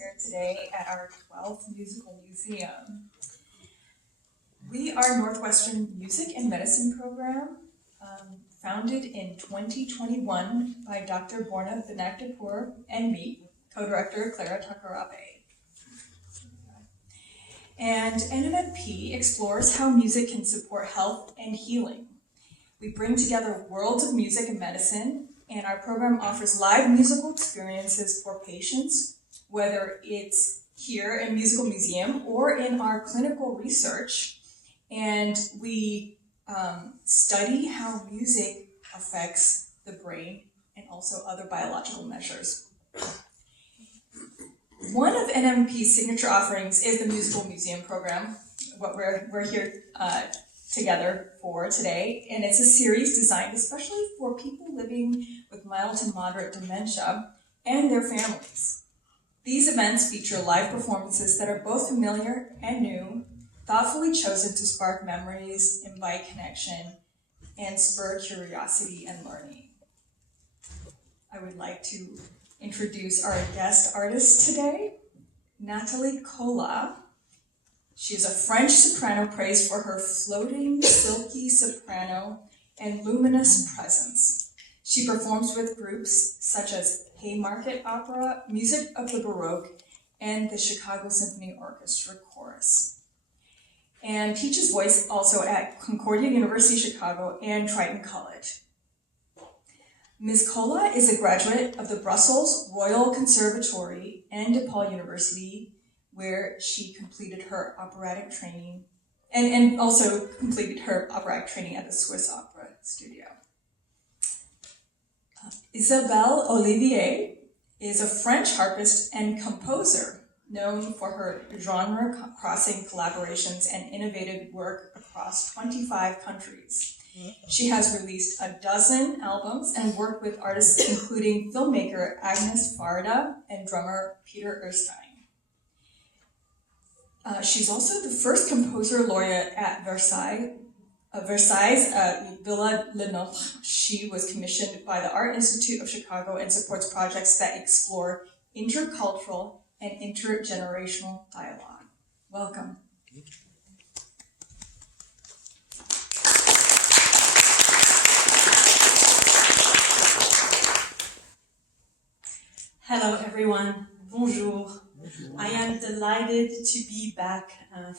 here today at our 12th Musical Museum. We are Northwestern Music and Medicine program, founded in 2021 by Dr. Borna Vinakdapur and me, co-director Clara Takarabe. And NMFP explores how music can support health and healing. We bring together worlds of music and medicine, and our program offers live musical experiences for patients, whether it's here in Musical Museum or in our clinical research. And we study how music affects the brain and also other biological measures. One of NMP's signature offerings is the Musical Museum program, what we're here together for today, and it's a series designed especially for people living with mild to moderate dementia and their families. These events feature live performances that are both familiar and new, thoughtfully chosen to spark memories, invite connection, and spur curiosity and learning. I would like to introduce our guest artist today, Nathalie Cola. She is a French soprano praised for her floating, silky soprano and luminous presence. She performs with groups such as Haymarket Opera, Music of the Baroque, and the Chicago Symphony Orchestra Chorus. And teaches voice also at Concordia University Chicago and Triton College. Ms. Cola is a graduate of the Brussels Royal Conservatory and DePaul University, where she completed her operatic training and also completed her operatic training at the Swiss Opera Studio. Isabelle Olivier is a French harpist and composer known for her genre-crossing collaborations and innovative work across 25 countries. She has released a dozen albums and worked with artists including filmmaker Agnes Varda and drummer Peter Erstein. She's also the first composer laureate at Versailles Villa Lenoir. She was commissioned by the Art Institute of Chicago and supports projects that explore intercultural and intergenerational dialogue. Welcome. Hello everyone, bonjour. I am delighted to be back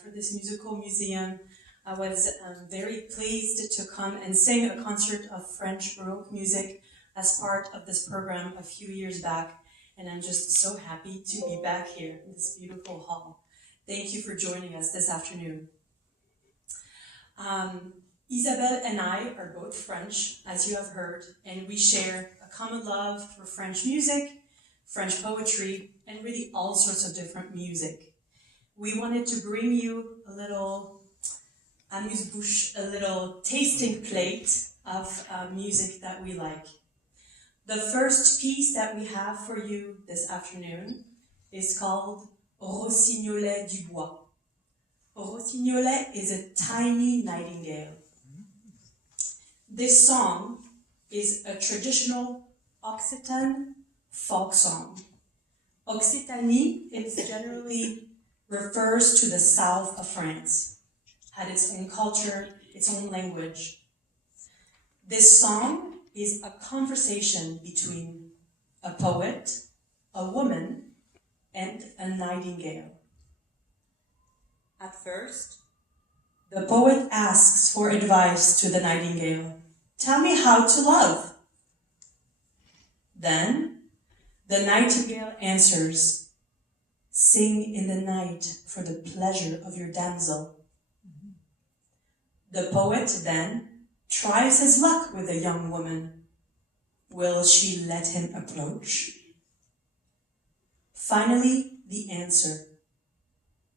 for this musical museum. I was very pleased to come and sing a concert of French Baroque music as part of this program a few years back, and I'm just so happy to be back here in this beautiful hall. Thank you for joining us this afternoon. Isabelle and I are both French, as you have heard, and we share a common love for French music, French poetry, and really all sorts of different music. We wanted to bring you a little amuse-bouche, a little tasting plate of music that we like. The first piece that we have for you this afternoon is called Rossignolet du bois. Rossignolet is a tiny nightingale. This song is a traditional Occitan folk song. Occitanie is generally refers to the south of France, had its own culture, its own language. This song is a conversation between a poet, a woman, and a nightingale. At first, the poet asks for advice to the nightingale. Tell me how to love. Then, the nightingale answers, sing in the night for the pleasure of your damsel. The poet then tries his luck with the young woman. Will she let him approach? Finally, the answer,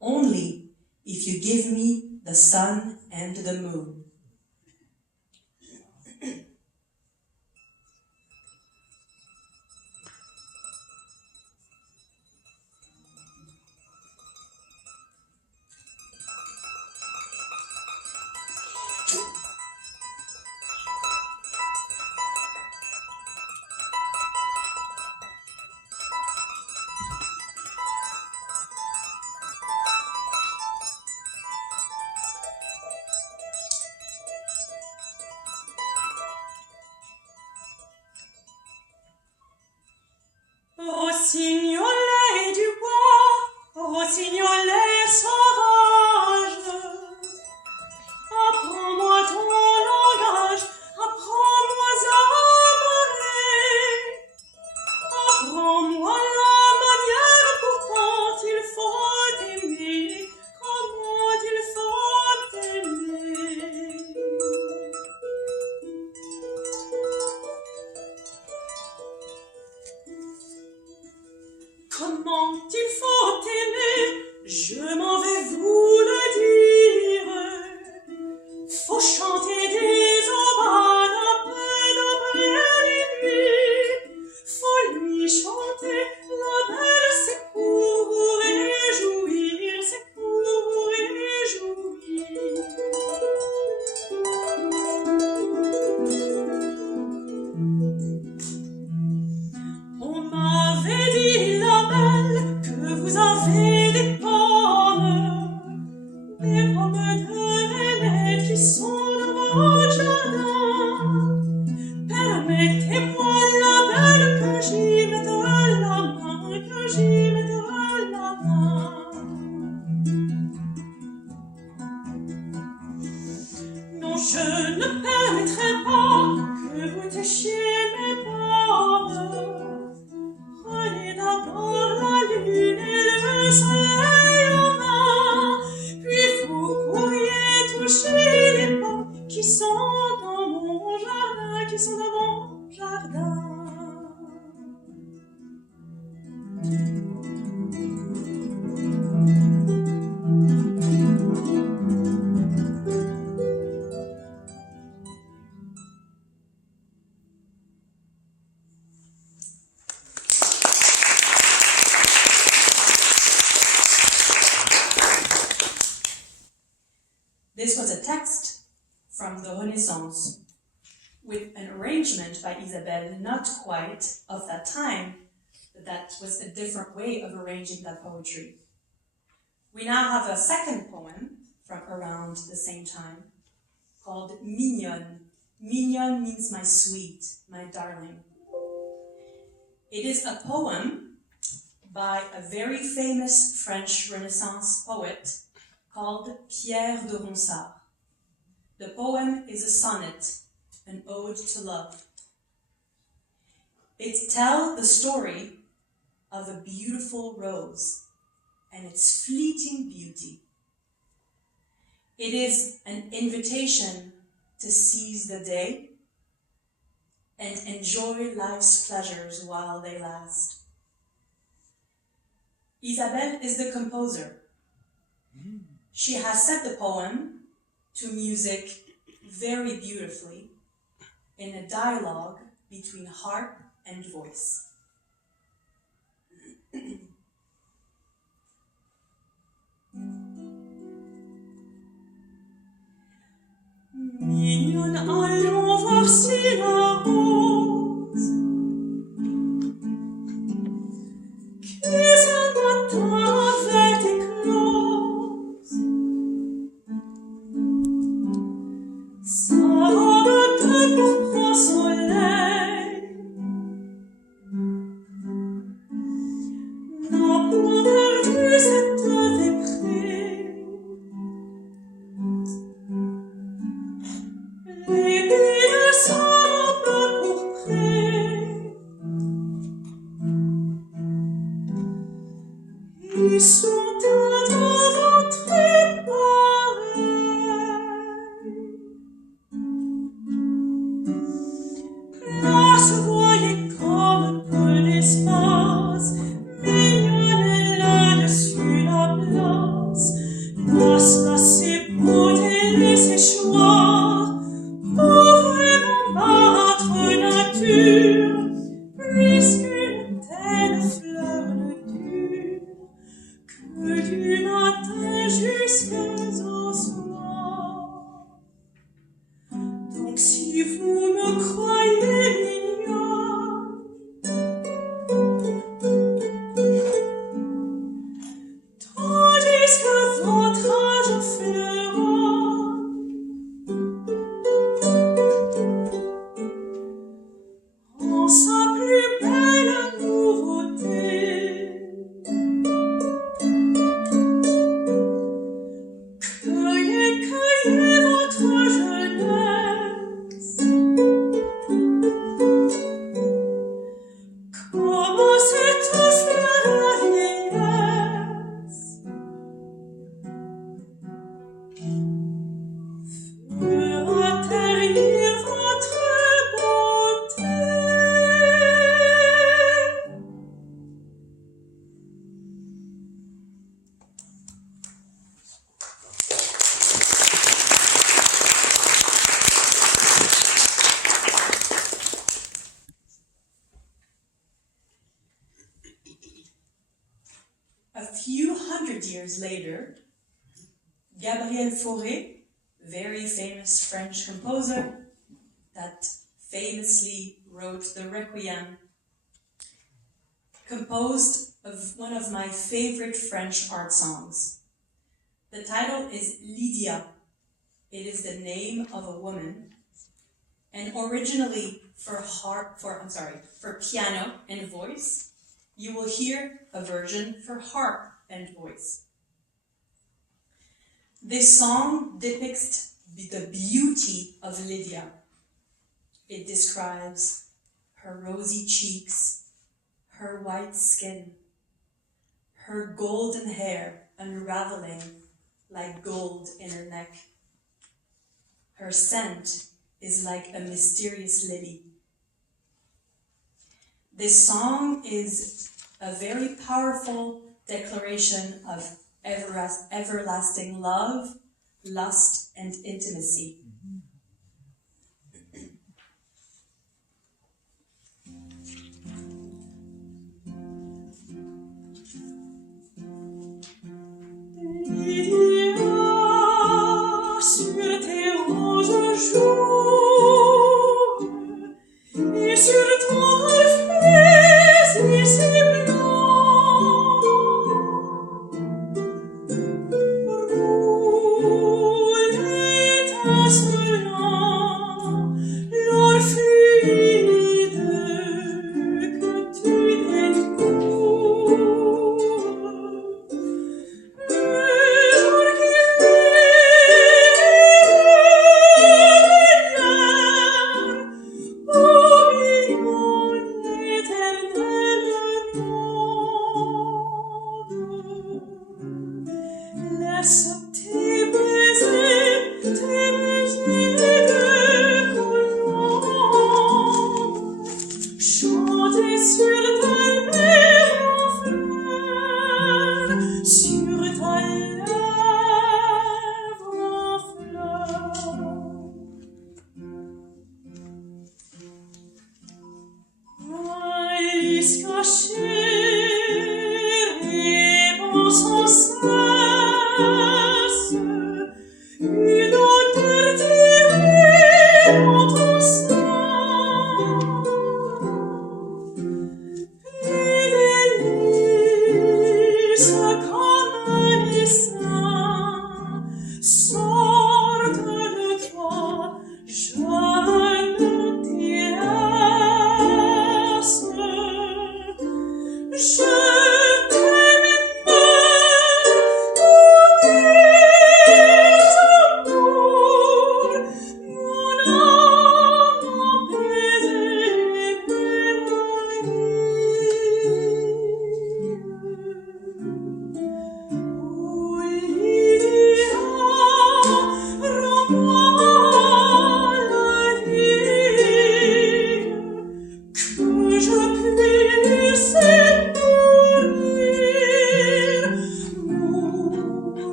only if you give me the sun and the moon. Rossignolet du bois, Rossignolet sauvage, apprends-moi ton langage, apprends-moi à parler, apprends-moi la manière pourtant il faut aimer, comment il faut aimer. Comment il faut aimer, je m'en vais vous le dire. Faut chanter des aubades un peu d'après les nuits. Faut lui chanter la belle, c'est pour vous réjouir, c'est pour vous réjouir. On m'avait dit la belle que vous avez des pommes de rainettes qui sont dans votre jardin. Permettez-moi la belle que j'y mette la main, que j'y mette la main. Non, je ne permettrai pas que vous tâchiez mes pommes. Prenez d'abord la lune et le soleil en main, puis vous pourriez toucher les pommes qui sont dans mon jardin, qui sont dans mon jardin. This was a text from the Renaissance, with an arrangement by Isabelle, not quite of that time, but that was a different way of arranging that poetry. We now have a second poem from around the same time, called Mignonne. Mignonne means my sweet, my darling. It is a poem by a very famous French Renaissance poet called Pierre de Ronsard. The poem is a sonnet, an ode to love. It tells the story of a beautiful rose and its fleeting beauty. It is an invitation to seize the day and enjoy life's pleasures while they last. Isabelle is the composer. She has set the poem to music very beautifully in a dialogue between harp and voice. Mignonne, allons voir si la rose qui ce matin avait éclose sa robe de pourpre soleil n'a point perdu cette véprée. Les billes de sa robe pourprée, ils sont à votre pareil. Là se voyait comme peu d'espace, Mignonne est là-dessus la place. Là cela ses beautés et ses choix, vraiment battre nature, puisqu'une telle fleur ne dure que du matin jusqu'au soir. Donc si vous me croyez mignonne, tandis que votre âge fleuronne, few hundred years later, Gabriel Fauré, very famous French composer that famously wrote the Requiem, composed of one of my favorite French art songs. The title is Lydia. It is the name of a woman, and originally for piano and voice, you will hear a version for harp and voice. This song depicts the beauty of Lydia. It describes her rosy cheeks, her white skin, her golden hair unraveling like gold in her neck. Her scent is like a mysterious lily. This song is a very powerful declaration of everlasting love, lust, and intimacy. Sur tes roses jours et sur ton col frisé si blanc, roule étincelant l'orfide que tu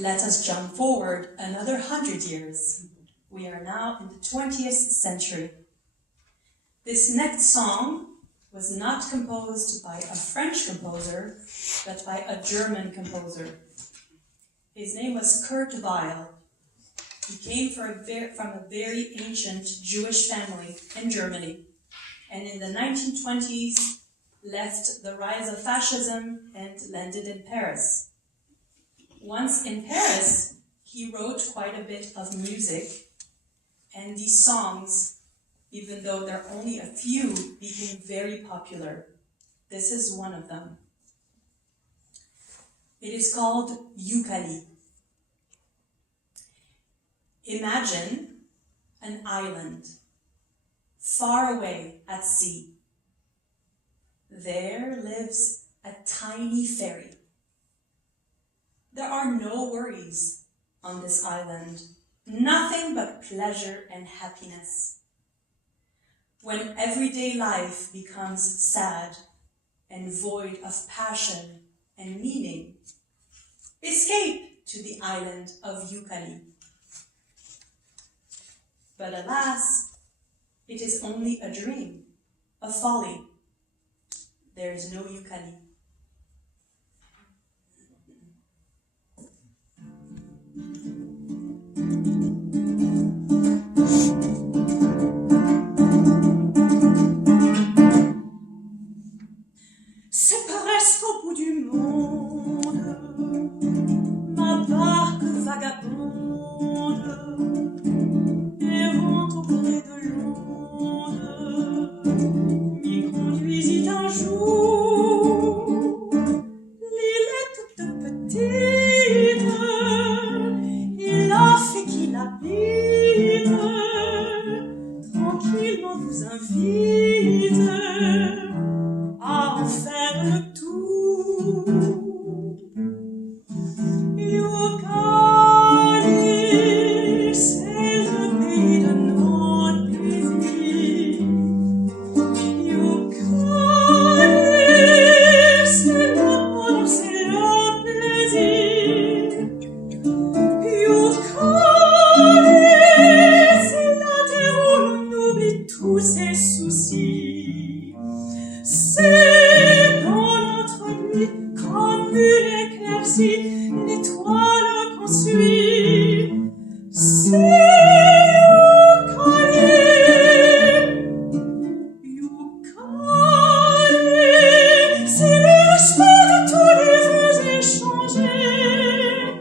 Let us jump forward another 100 years. We are now in the 20th century. This next song was not composed by a French composer, but by a German composer. His name was Weill. He came from a very ancient Jewish family in Germany, and in the 1920s left the rise of fascism and landed in Paris. Once in Paris, he wrote quite a bit of music, and these songs, even though there are only a few, became very popular. This is one of them. It is called Youkali. Imagine an island, far away at sea. there lives a tiny fairy. There are no worries on this island, nothing but pleasure and happiness. When everyday life becomes sad and void of passion and meaning, escape to the island of Youkali. But alas, it is only a dream, a folly. There is no Youkali. C'est presque au bout du monde, ma barque vagabonde, errant au gré de l'onde, m'y conduisit un jour. L'île est toute petite, et la fée qui l'habite, tranquillement vous invite à en faire le tour. Youkali, c'est le pays de nos désirs. Youkali, c'est le bonheur, c'est le plaisir. Youkali, c'est la terre où l'on oublie tous ses soucis. C'est dans notre nuit comme une éclaircie, l'étoile qu'on suit. C'est Youkali, Youkali, c'est le respect de tous les vœux échangés.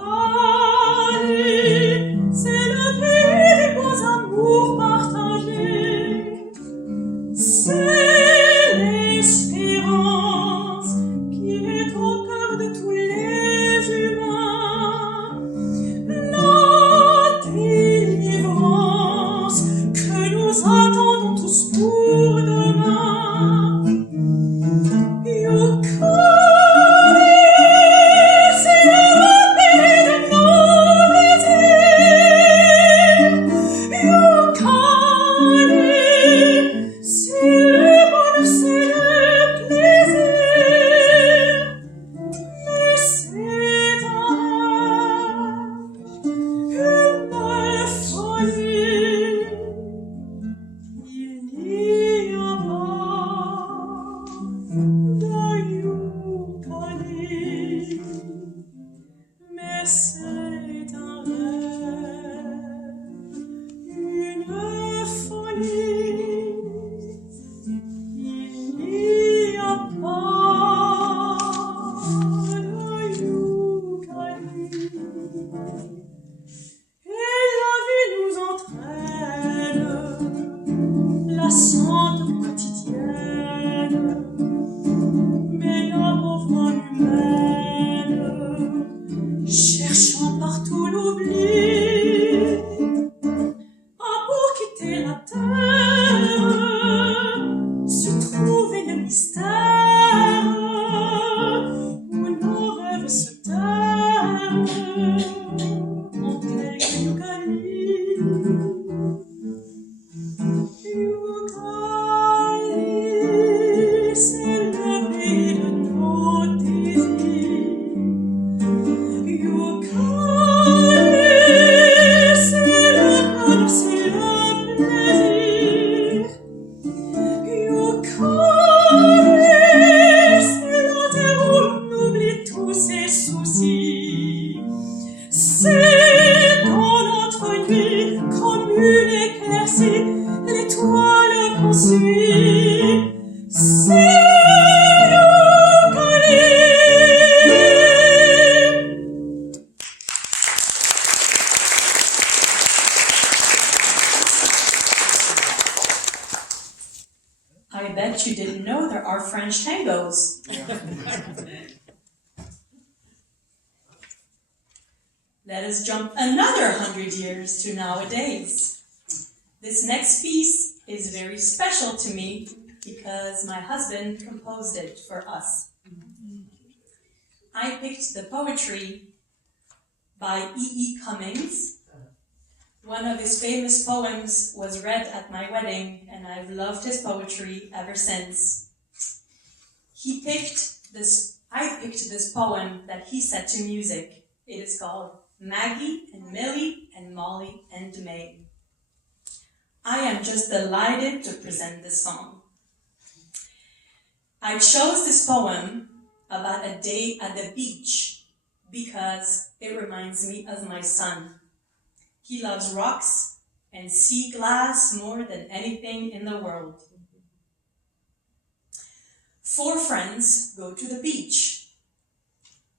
Youkali, c'est le pays des beaux amours partagés. C'est l'espérance qui est au cœur de tous les humains, la délivrance que nous attendons tous pour demain. Youkali, c'est le pays de nos désirs. Youkali, c'est le bonheur, c'est le plaisir. Mais c'est un rêve, une folie. Il n'y a pas de Youkali, mais c'est un rêve, une folie. Il n'y a pas de Youkali. Et la vie nous entraîne, lassante quotidienne, mais la pauvre âme humaine, cherchant partout l'oubli, a pour quitter la terre, se trouver le mystère, où nos rêves se terrent, en quelque Youkali. Youkali, c'est le pays de nos désirs. Youkali, c'est le bonheur, c'est le plaisir. Youkali, c'est la terre où l'on oublie tous ses soucis. C'est dans notre nuit comme une éclaircie, l'étoile qu'on suit. C'est Youkali. I bet you didn't know there are French tangos. Let us jump another 100 years to nowadays. This next piece is very special to me because my husband composed it for us. I picked the poetry by Cummings. One of his famous poems was read at my wedding, and I've loved his poetry ever since. I picked this poem that he set to music. It is called Maggie and Millie and Molly and May. I am just delighted to present this song. I chose this poem about a day at the beach because it reminds me of my son. He loves rocks and sea glass more than anything in the world. 4 friends go to the beach.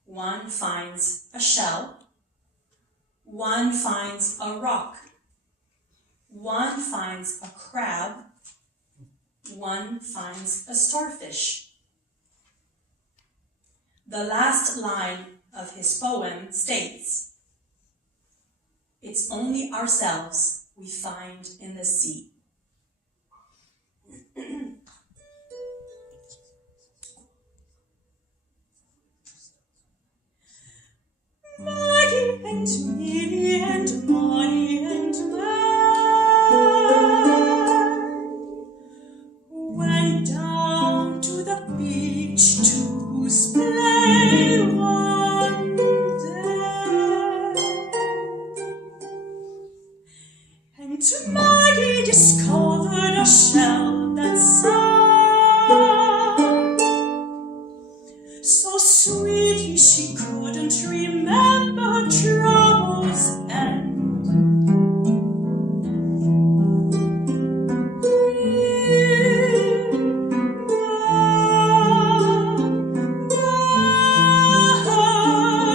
One finds a shell. One finds a rock. One finds a crab. One finds a starfish. The last line of his poem states, "It's only ourselves we find in the sea." Maggie and Millie and Molly and May went down to the beach to play one day. And Maggie discovered a shell that sang so sweetly she couldn't remember trouble's end.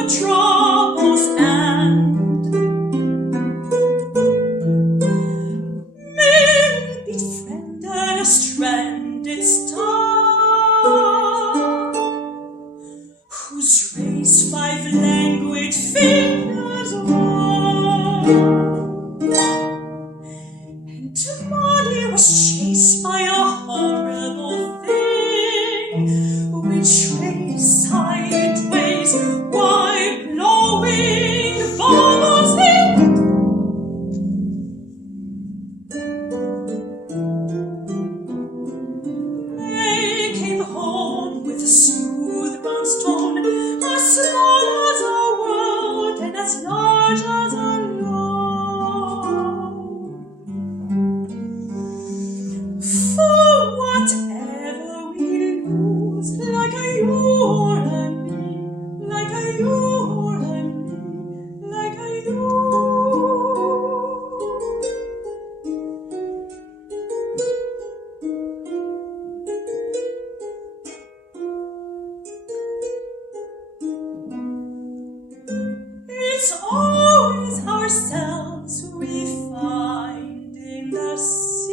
Trouble's end. Millie befriended a stranded star whose race 5 languid fingers wore. And Molly was chased by a horrible thing which raced sideways while blowing bubbles in. They came home with a smooth round stone, as small as a world and as large as a loaf. For whatever we lose, like a you or a me, like a you or a me, like a you. It's always ourselves we find in the sea.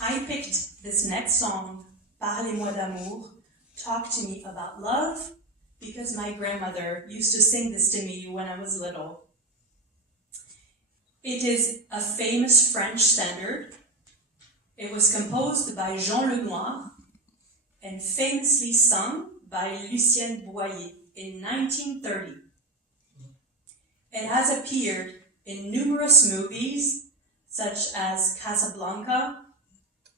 I picked this next song, Parlez-moi d'Amours, Talk to Me About Love, because my grandmother used to sing this to me when I was little. It is a famous French standard. It was composed by Lenoir and famously sung by Lucien Boyer in 1930. It has appeared in numerous movies such as Casablanca,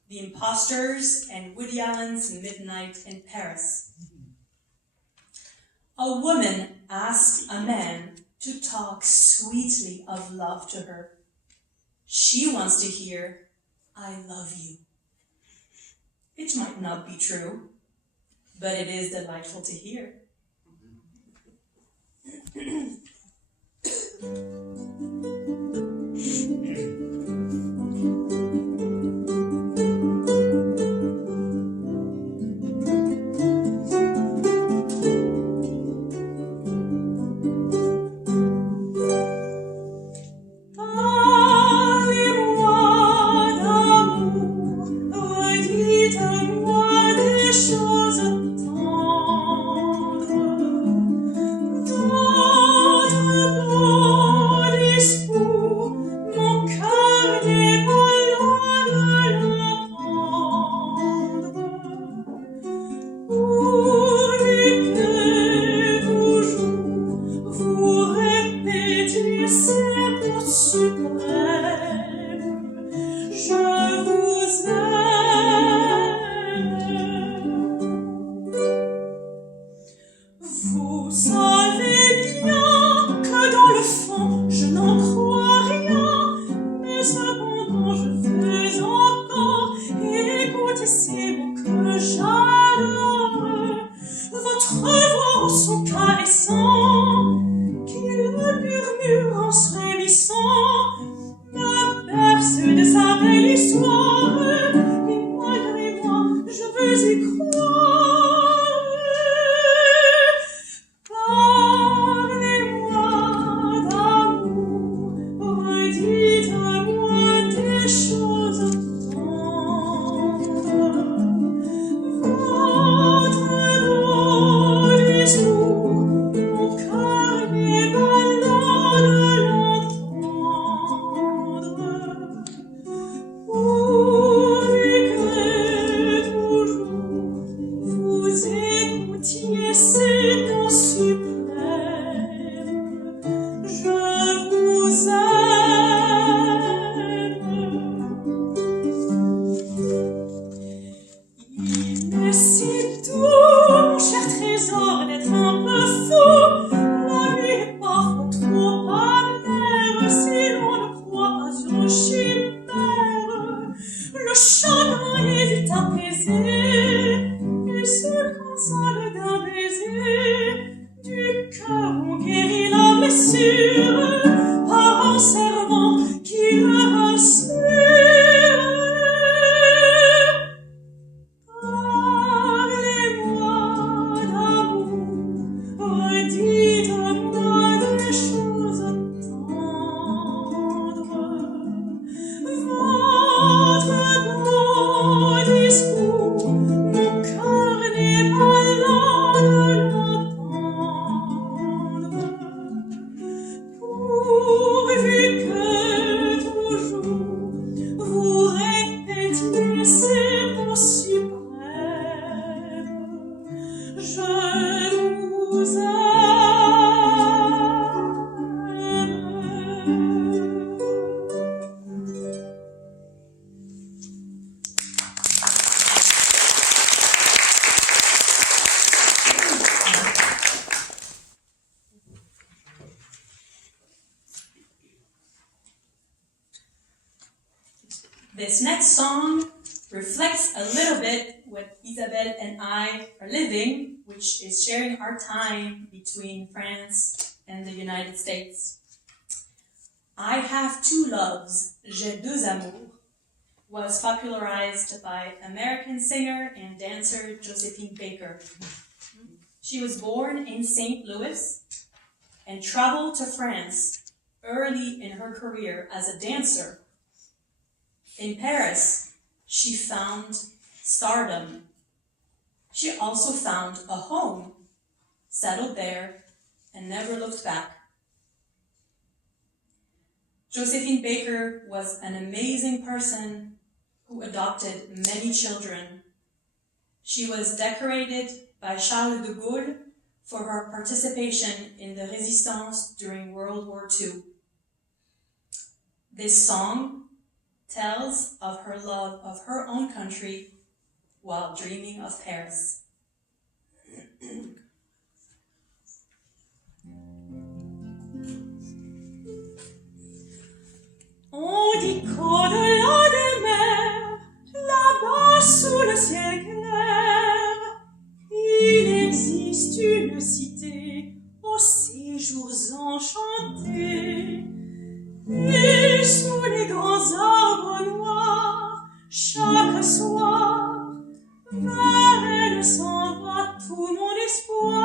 The Imposters, and Woody Allen's Midnight in Paris. A woman asks a man to talk sweetly of love to her. She wants to hear, "I love you." It might not be true, but it is delightful to hear. Parlez-moi l'assurance frémissant me berce de sa belle histoire, et malgré moi, je veux y croire. Parlez-moi d'amour, redites-moi des choses tendres. Votre beau discours, mon cœur n'est malade l'entendre. Pourvu que toujours vous écoutiez ces noms suprêmes, je vous aime. Il est si doux, mon cher trésor, d'être un peu fou. La vie est parfois trop amère si l'on ne croit pas aux chimères. Le chagrin est vite apaisé, et se console d'un baiser. Du cœur on guérit la blessure par un serment qui le rassure. Parlez-moi d'amour, redites-moi des choses tendres. Votre beau discours, mon cœur n'est pas malade l'entendre. Pourvu que toujours vous répétiez ces mots suprêmes, je vous aime. This next song reflects a little bit what Isabelle and I are living, which is sharing our time between France and the United States. I Have Two Loves, J'ai Deux Amours, was popularized by American singer and dancer Josephine Baker. She was born in St. Louis and traveled to France early in her career as a dancer. In Paris, she found stardom. She also found a home, settled there, and never looked back. Josephine Baker was an amazing person who adopted many children. She was decorated by Charles de Gaulle for her participation in the Resistance during World War II. This song tells of her love of her own country while dreaming of Paris. On dit qu'au-delà des mers, là-bas sous le ciel clair, il existe une cité aux séjours enchantés. Et sous les grands arbres noirs, chaque soir, vers elle s'en va tout mon espoir.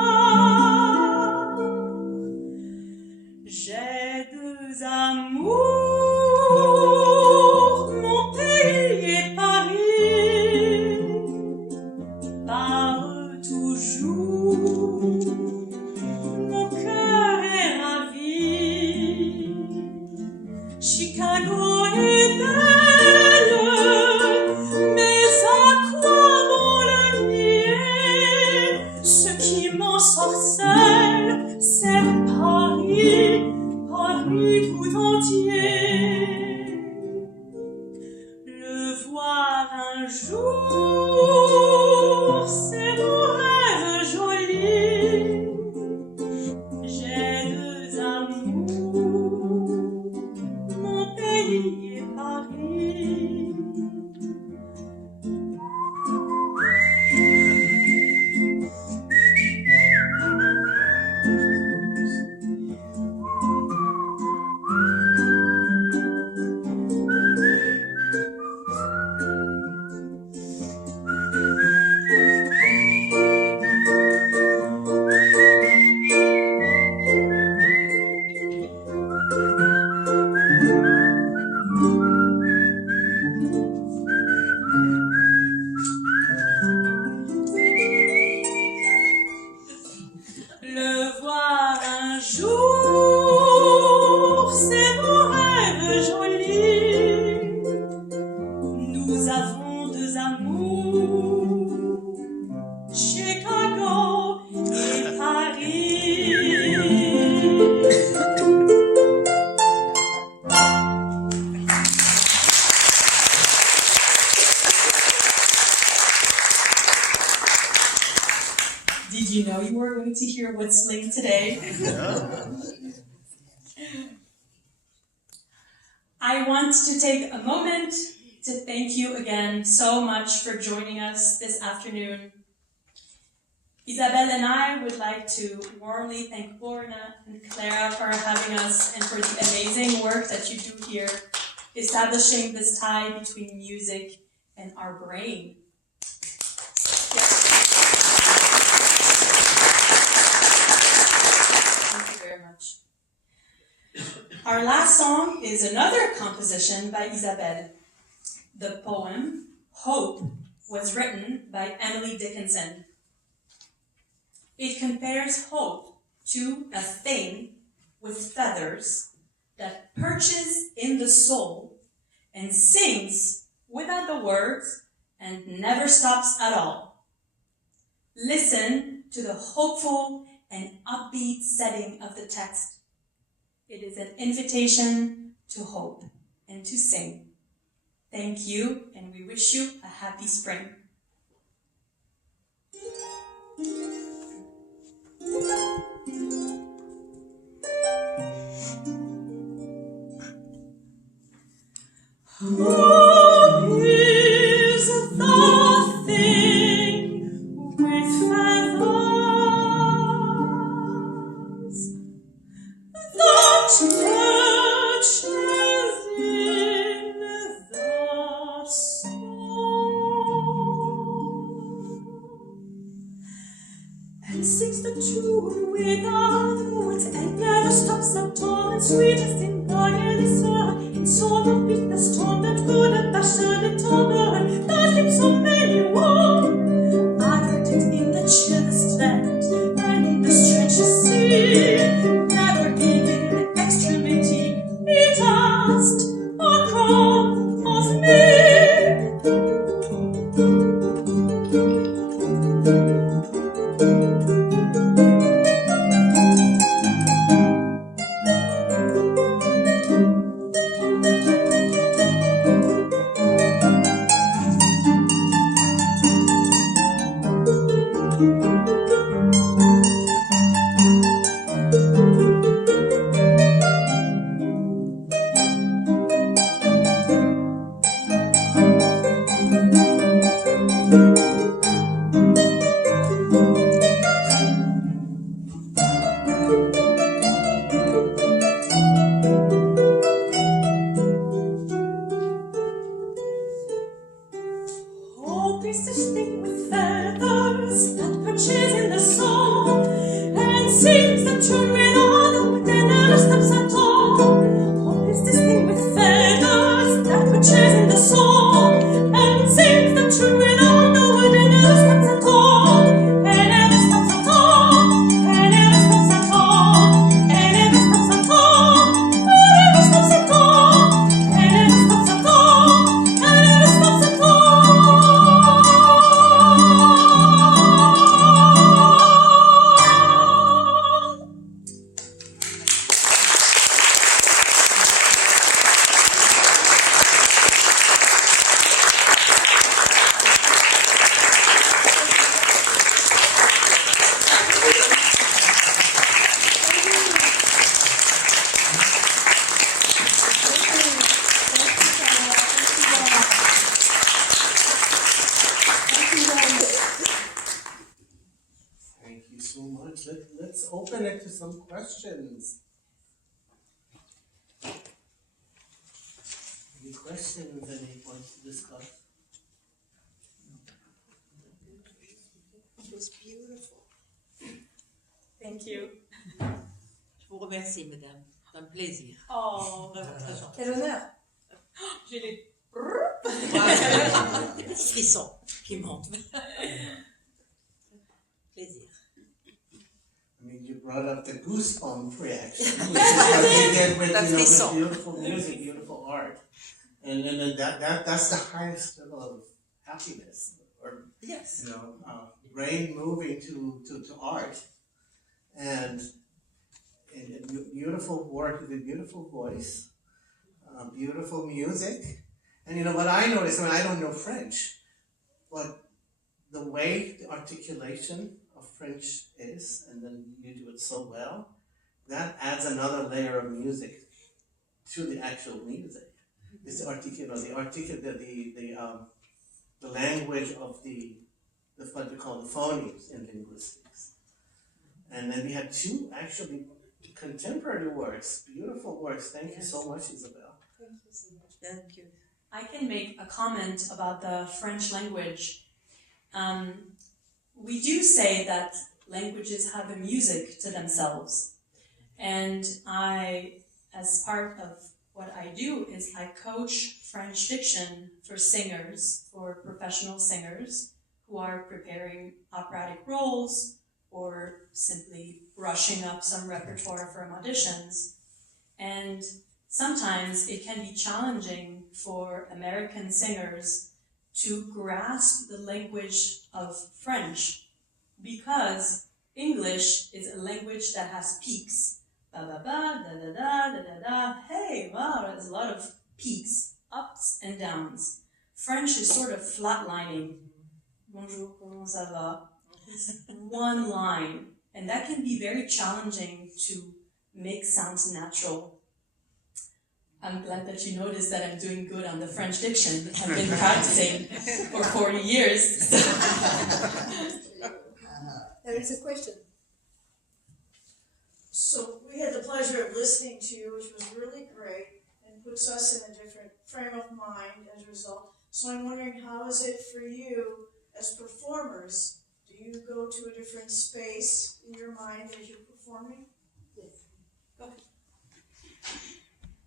J'ai deux amours, mon pays et Paris, par eux toujours, mon cœur est ravi. Chicago est belle, mais à quoi bon le nier? Ce qui m'ensorcelle, c'est Paris, Paris tout entier. Amours, c'est mon rêve joli. Nous avons deux amours, Chicago et Paris. Did you know you were going to hear whistling today? I want to take a moment to thank you again so much for joining us this afternoon. Isabelle and I would like to warmly thank Borna and Clara for having us and for the amazing work that you do here, establishing this tie between music and our brain. Thank you very much. Our last song is another composition by Isabelle. The poem, Hope, was written by Emily Dickinson. It compares hope to a thing with feathers that perches in the soul and sings without the words and never stops at all. Listen to the hopeful and upbeat setting of the text. It is an invitation to hope and to sing. Thank you, and we wish you a happy spring. Hope is the thing with feathers that perches in the soul and sings the tune without words and never stops at all, and sweetest in bargain is her, in sort of bitterness torn that good and passionate tongue that keeps so many warm. I heard it in the chillest land and in the strangest sea, never in extremity it asked a crumb of me. Hope is this thing with feathers that perches in the soul and sings the tune without a word and never stops at all. Hope is this thing with feathers that perches in the soul and sings the tune without a word and never stops at all. And never stops at all. And never stops at all. And never stops at all. And never stops at all. And never stops at all. And never stops at all. Thank you so much. Let's open it to some questions. Any questions, any points to discuss? It was beautiful. Thank you. Je vous remercie, madame. C'est un plaisir. Oh, Vraiment très gentil. Quel honneur. j'ai les... Des petits frissons qui montent. Plaisir. I mean, brought up the goosebump reaction, which is what we get with, with beautiful music, beautiful art. And then that's the highest level of happiness, or Yes. brain moving to art, and beautiful work with a beautiful voice, beautiful music. And what I noticed, I don't know French, but the way the articulation of French is, and then you do it so well, that adds another layer of music to the actual music. It's the language of what we call the phonemes in linguistics. And then we had two actually contemporary works, beautiful works. Thank you so much, Isabelle. Thank you so much. Thank you. I can make a comment about the French language. We do say that languages have a music to themselves. And I, as part of what I do, is I coach French diction for singers, for professional singers who are preparing operatic roles or simply brushing up some repertoire for auditions. And sometimes it can be challenging for American singers to grasp the language of French because English is a language that has peaks. Ba ba ba, da da da, da da da. Hey, wow, there's a lot of peaks, ups and downs. French is sort of flatlining. Bonjour, comment ça va? It's one line, and that can be very challenging to make sounds natural. I'm glad that you noticed that I'm doing good on the French diction. I've been practicing for 40 years. There is a question. So we had the pleasure of listening to you, which was really great and puts us in a different frame of mind as a result. So I'm wondering, how is it for you as performers? Do you go to a different space in your mind as you're performing? Yes. Go ahead.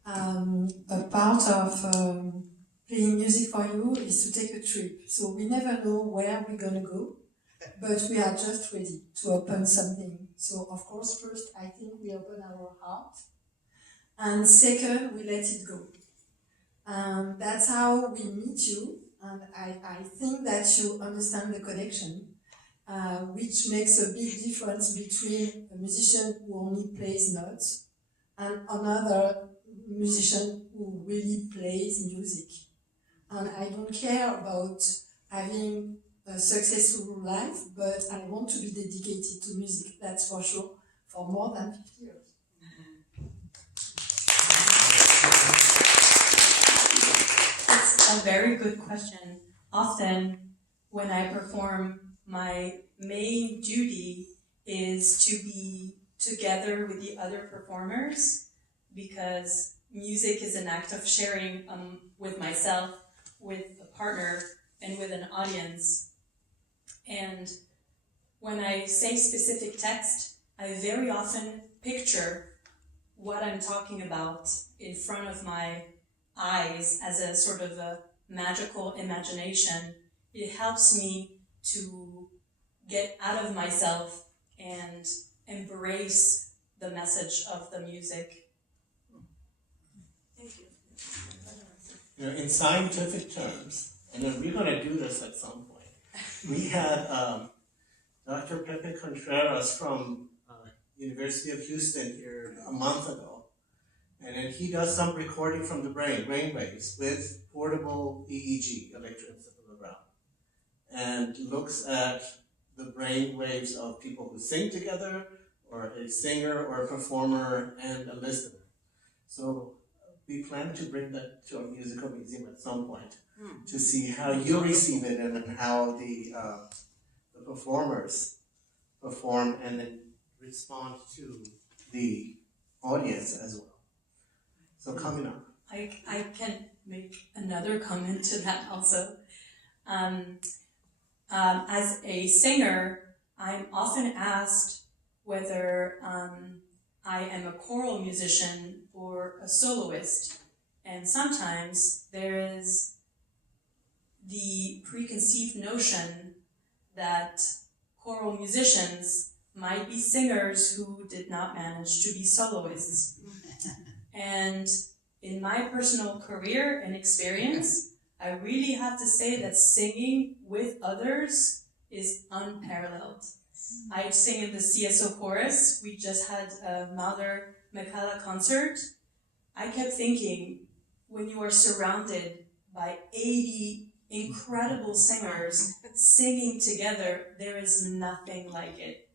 A part of playing music for you is to take a trip. So we never know where we're gonna go, but we are just ready to open something. So of course, first I think we open our heart, and second we let it go. And that's how we meet you. And I think that you understand the connection, which makes a big difference between a musician who only plays notes and another musician who really plays music. And I don't care about having a successful life, but I want to be dedicated to music, that's for sure, for more than 50 years. It's a very good question. Often when I perform, my main duty is to be together with the other performers, because music is an act of sharing with myself, with a partner, and with an audience. And when I say specific text, I very often picture what I'm talking about in front of my eyes as a sort of a magical imagination. It helps me to get out of myself and embrace the message of the music. Thank you. In scientific terms, and then we're going to do this at some point, we had Dr. Pepe Contreras from University of Houston here a month ago, and then he does some recording from the brain waves, with portable EEG, electroencephalogram, and looks at the brain waves of people who sing together, or a singer or a performer and a listener. So we plan to bring that to a musical museum at some point to see how you receive it and how the performers perform and then respond to the audience as well. So coming up. I can make another comment to that also. As a singer, I'm often asked whether I am a choral musician or a soloist. And sometimes there is the preconceived notion that choral musicians might be singers who did not manage to be soloists. And in my personal career and experience, I really have to say that singing with others is unparalleled. I sing in the CSO chorus. We just had a Mahler Mikala concert. I kept thinking, when you are surrounded by 80 incredible singers singing together, there is nothing like it.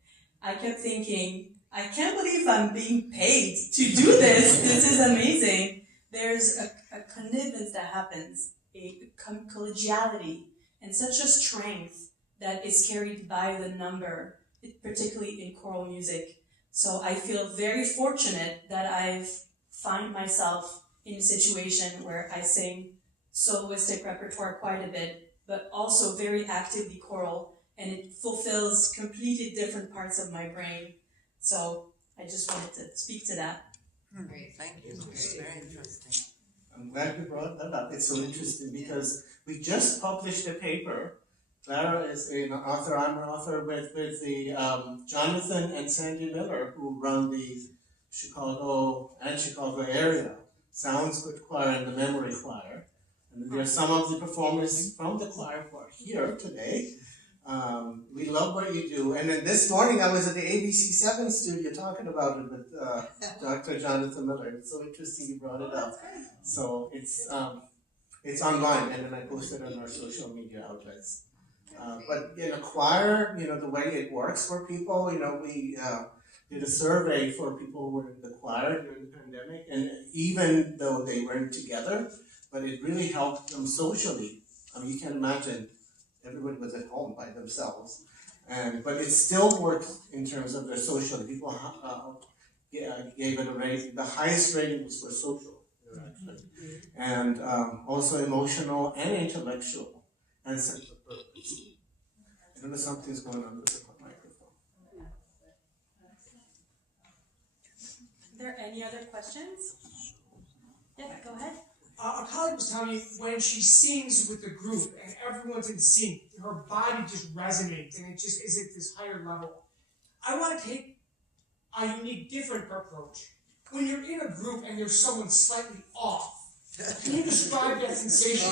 I kept thinking, I can't believe I'm being paid to do this. This is amazing. There's a connivance that happens, a collegiality, and such a strength that is carried by the number, particularly in choral music. So I feel very fortunate that I've find myself in a situation where I sing soloistic repertoire quite a bit, but also very actively choral, and it fulfills completely different parts of my brain. So I just wanted to speak to that. Great, thank you. It's very interesting. I'm glad you brought that up. It's so interesting because we just published a paper. Clara is an author, I'm an author with the Jonathan and Sandy Miller, who run the Chicago area Sounds Good Choir and the Memory Choir. And there are some of the performers from the choir who are here today. We love what you do. And then this morning I was at the ABC7 studio talking about it with Dr. Jonathan Miller. It's so interesting you brought it up. So it's online, and then I posted it on our social media outlets. But in a choir, the way it works for people, we did a survey for people who were in the choir during the pandemic, and even though they weren't together, but it really helped them socially. I mean, you can imagine everybody was at home by themselves, but it still worked in terms of their social. People gave it a rating. The highest rating was for social interaction, and also emotional and intellectual and sense of purpose. I don't know, something's going on with the microphone. Are there any other questions? Yeah, go ahead. A colleague was telling me when she sings with the group and everyone's in sync, her body just resonates and it just is at this higher level. I want to take a unique, different approach. When you're in a group and there's someone slightly off, can you describe that sensation?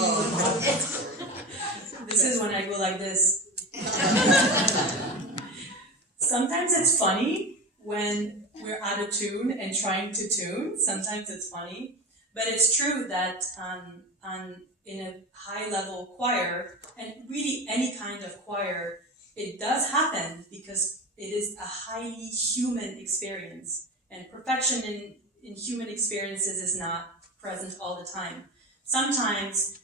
This is when I go like this. Sometimes it's funny when we're out of tune and trying to tune. Sometimes it's funny. But it's true that in a high-level choir, and really any kind of choir, it does happen because it is a highly human experience. And perfection in human experiences is not present all the time. Sometimes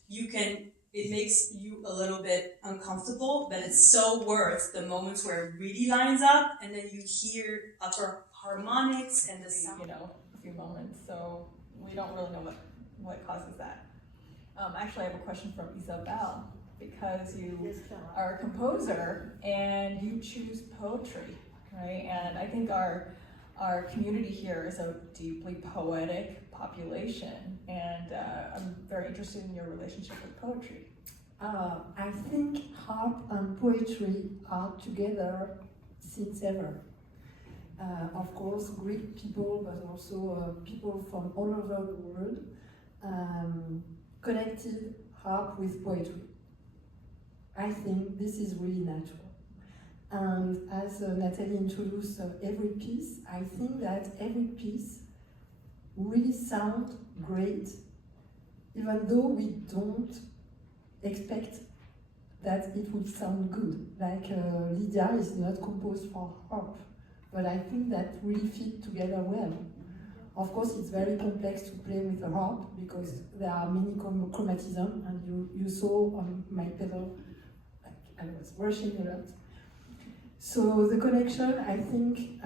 it makes you a little bit uncomfortable, but it's so worth the moments where it really lines up, and then you hear upper harmonics and the sound. A few moments, so we don't really know what causes that. Actually, I have a question from Isabelle, because you are a composer and you choose poetry, right? And I think our community here is a deeply poetic population, and I'm very interested in your relationship with poetry. I think harp and poetry are together since ever. Of course, Greek people, but also people from all over the world connected harp with poetry. I think this is really natural. And as Nathalie introduced every piece, I think that every piece really sounds great, even though we don't expect that it will sound good. Like Lydia is not composed for harp, but I think that really fit together well. Of course, it's very complex to play with a harp because there are many chromatisms, and you saw on my pedal, like I was rushing a lot. So the connection, I think,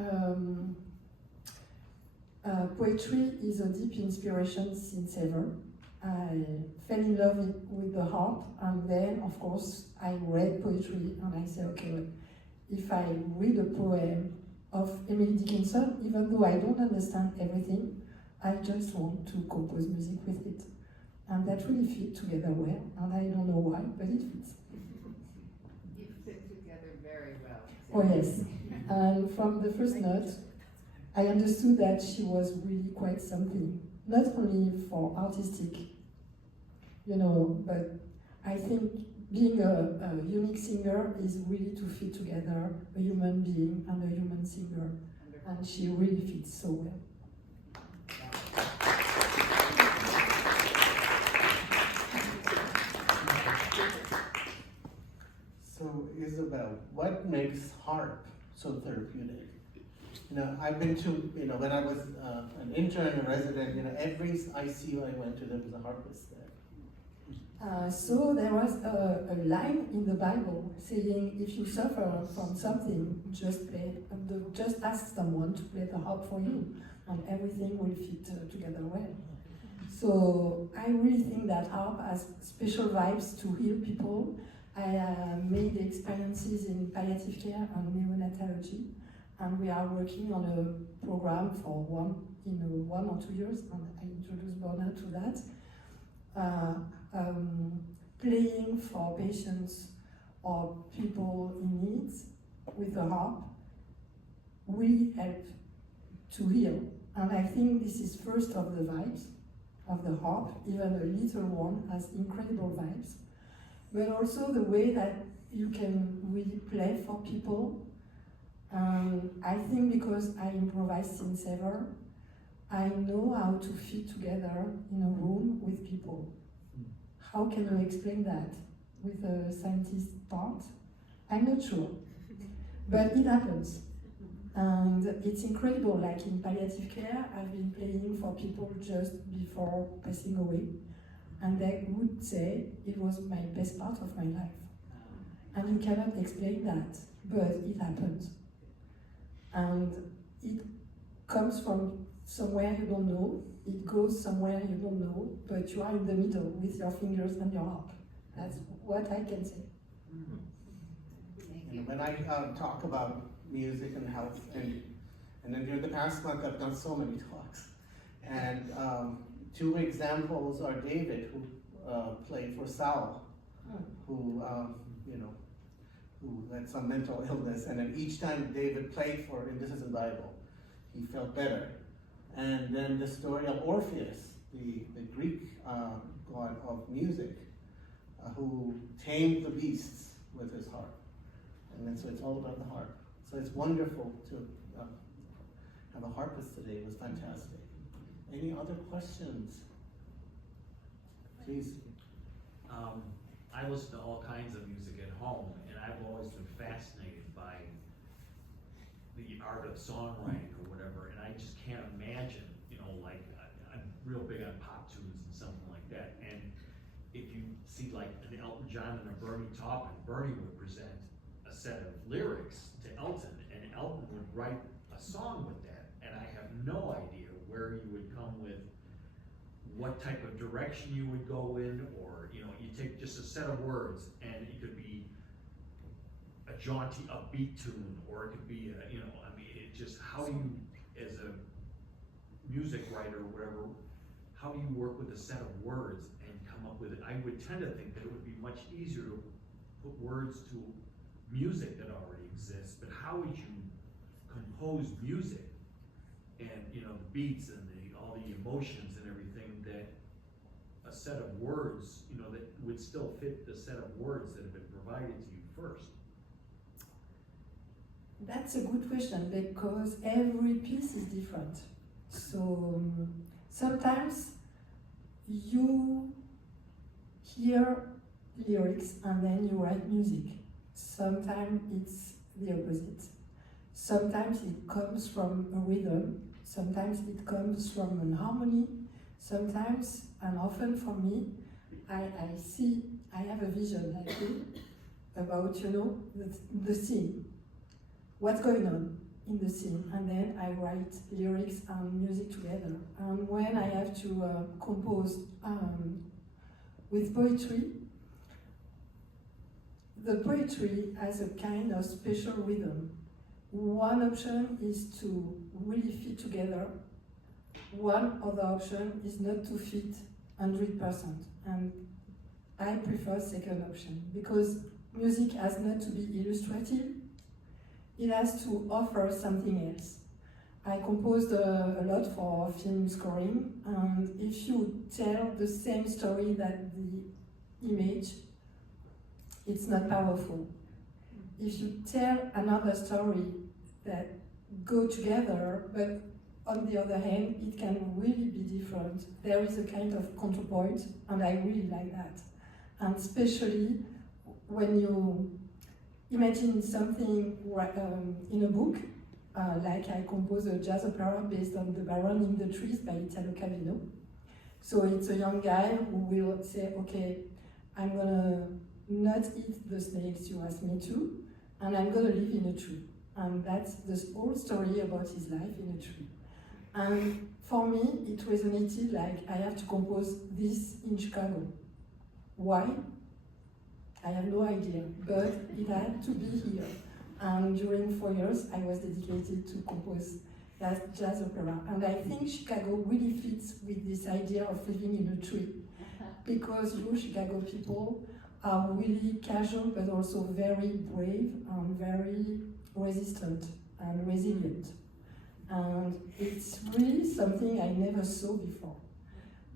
poetry is a deep inspiration since ever. I fell in love with the harp, and then, of course, I read poetry, and I said, okay, well, if I read a poem of Emily Dickinson, even though I don't understand everything, I just want to compose music with it. And that really fit together well, and I don't know why, but it fits. You fit together very well. Oh yes. And from the first note, I understood that she was really quite something, not only for artistic, but I think being a unique singer is really to fit together a human being and a human singer, and she really fits so well. So Isabelle, what makes harp so therapeutic? I've been to, when I was an intern, a resident, every ICU I went to, there was a harpist there. So there was a line in the Bible saying, if you suffer from something, just ask someone to play the harp for you, and everything will fit together well. So I really think that harp has special vibes to heal people. I made experiences in palliative care and neonatology, and we are working on a program for 1 or 2 years, and I introduced Borna to that. Playing for patients or people in need with the harp will help to heal. And I think this is first of the vibes of the harp, even a little one has incredible vibes. But also the way that you can really play for people. I think because I improvise since ever, I know how to fit together in a room with people. How can you explain that with a scientist part? I'm not sure, but it happens. And it's incredible, like in palliative care, I've been playing for people just before passing away, and they would say it was my best part of my life. And you cannot explain that, but it happens. And it comes from somewhere you don't know, it goes somewhere you don't know, but you are in the middle with your fingers and your harp. That's what I can say. When I talk about music and health, and then during the past month I've done so many talks, and 2 examples are David, who played for Sal, who had some mental illness, and then each time David played for him, this is in the Bible, he felt better. And then the story of Orpheus, the Greek god of music, who tamed the beasts with his harp. And then so it's all about the harp. So it's wonderful to have a harpist today. It was fantastic. Any other questions? Please. I listen to all kinds of music at home, and I've always been fascinated by the art of songwriting or whatever, and I just can't imagine, like, I'm real big on pop tunes and something like that, and if you see like an Elton John and a Bernie Taupin, Bernie would present a set of lyrics to Elton, and Elton would write a song with that, and I have no idea where you would come with what type of direction you would go in, or you take just a set of words, and it could be a jaunty, upbeat tune, or it could be it just, how do you, as a music writer or whatever, how do you work with a set of words and come up with it? I would tend to think that it would be much easier to put words to music that already exists, but how would you compose music and the beats and all the emotions and everything that a set of words that would still fit the set of words that have been provided to you first? That's a good question, because every piece is different. So sometimes you hear lyrics and then you write music. Sometimes it's the opposite. Sometimes it comes from a rhythm, sometimes it comes from an harmony, sometimes, and often for me, I have a vision like you about, the scene, what's going on in the scene, and then I write lyrics and music together. And when I have to compose with poetry, the poetry has a kind of special rhythm. One option is to really fit together. One other option is not to fit 100%. And I prefer second option, because music has not to be illustrative. it has to offer something else. I composed a lot for film scoring, and if you tell the same story that the image, it's not powerful. If you tell another story that go together, but on the other hand, it can really be different. There is a kind of counterpoint, and I really like that. And especially when you imagine something in a book, like I composed a jazz opera based on The Baron in the Trees by Italo Calvino. So it's a young guy who will say, okay, I'm gonna not eat the snakes you asked me to, and I'm gonna live in a tree. And that's the whole story about his life in a tree. And for me, it resonated like I have to compose this in Chicago. Why? I have no idea, but it had to be here. And during 4 years, I was dedicated to compose that jazz opera. And I think Chicago really fits with this idea of living in a tree. Because you Chicago people are really casual, but also very brave and very resistant and resilient. And it's really something I never saw before.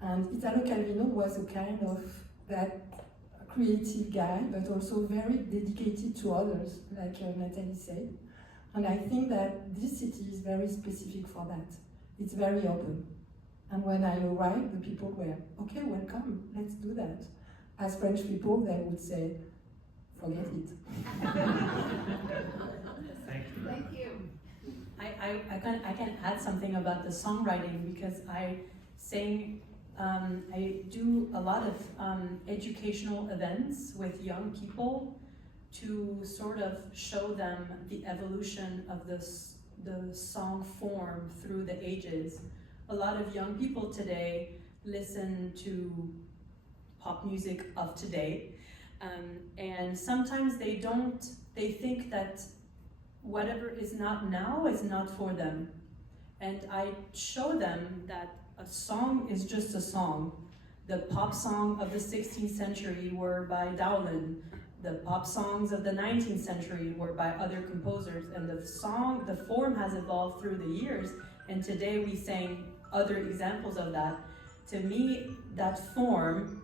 And Italo Calvino was a kind of that creative guy, but also very dedicated to others, like Nathalie said. And I think that this city is very specific for that. It's very open. And when I arrived, the people were, okay, welcome, let's do that. As French people, they would say, forget it. Thank you. I can add something about the songwriting because I do a lot of educational events with young people to sort of show them the evolution of the song form through the ages. A lot of young people today listen to pop music of today, and sometimes they think that whatever is not now is not for them. And I show them that a song is just a song. The pop song of the 16th century were by Dowland. The pop songs of the 19th century were by other composers. And the form has evolved through the years. And today we sang other examples of that. To me, that form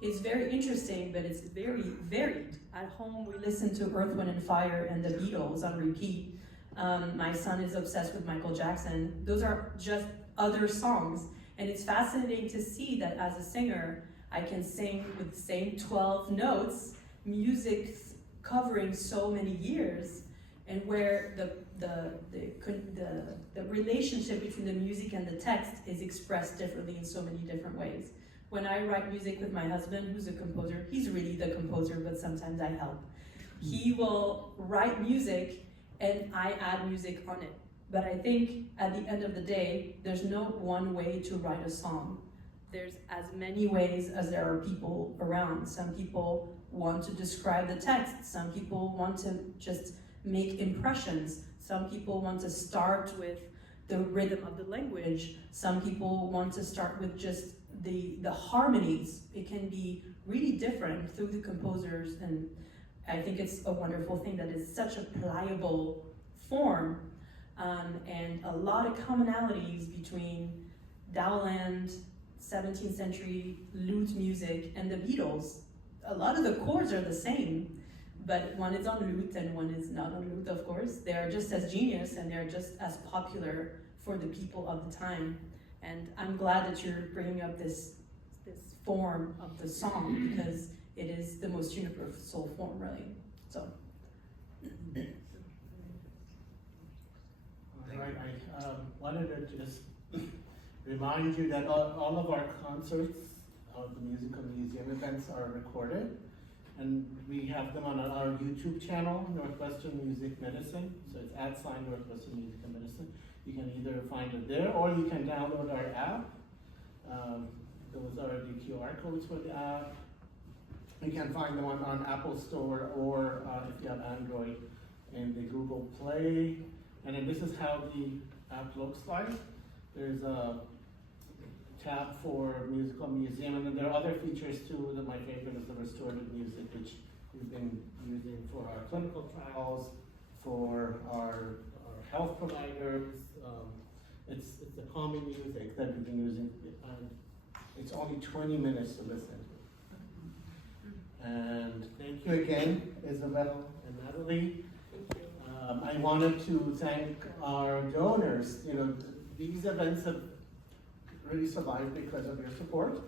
is very interesting, but it's very varied. At home, we listen to Earth, Wind and Fire and the Beatles on repeat. My son is obsessed with Michael Jackson. Those are just other songs. And it's fascinating to see that as a singer, I can sing with the same 12 notes, music covering so many years, and where the relationship between the music and the text is expressed differently in so many different ways. When I write music with my husband, who's a composer, he's really the composer, but sometimes I help. He will write music and I add music on it. But I think at the end of the day, there's no one way to write a song. There's as many ways as there are people around. Some people want to describe the text. Some people want to just make impressions. Some people want to start with the rhythm of the language. Some people want to start with just the harmonies. It can be really different through the composers, and I think it's a wonderful thing that it's such a pliable form, and a lot of commonalities between Dowland, 17th century lute music, and the Beatles. A lot of the chords are the same, but one is on lute and one is not on lute, of course. They are just as genius and they're just as popular for the people of the time. And I'm glad that you're bringing up this form of the song, because it is the most universal form, really. So. I wanted to just remind you that all of our concerts, the musical museum events are recorded, and we have them on our YouTube channel, Northwestern Music Medicine. So it's @ Northwestern Music and Medicine. You can either find it there or you can download our app. Those are the QR codes for the app. You can find them on Apple Store, or if you have Android, in the Google Play. And then this is how the app looks like. There's a tab for musical museum, and then there are other features too. That my favorite is the restorative music, which we've been using for our clinical trials, for our health providers. It's the calming music that we've been using, and it's only 20 minutes to listen to. And thank you again, Isabelle and Nathalie. I wanted to thank our donors. You know, these events have really survived because of your support.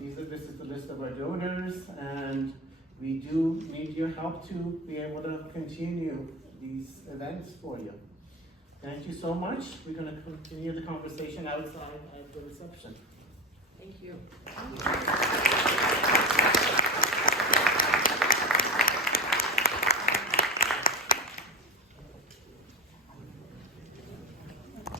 This is the list of our donors, and we do need your help to be able to continue these events for you. Thank you so much. We're going to continue the conversation outside at the reception. Thank you.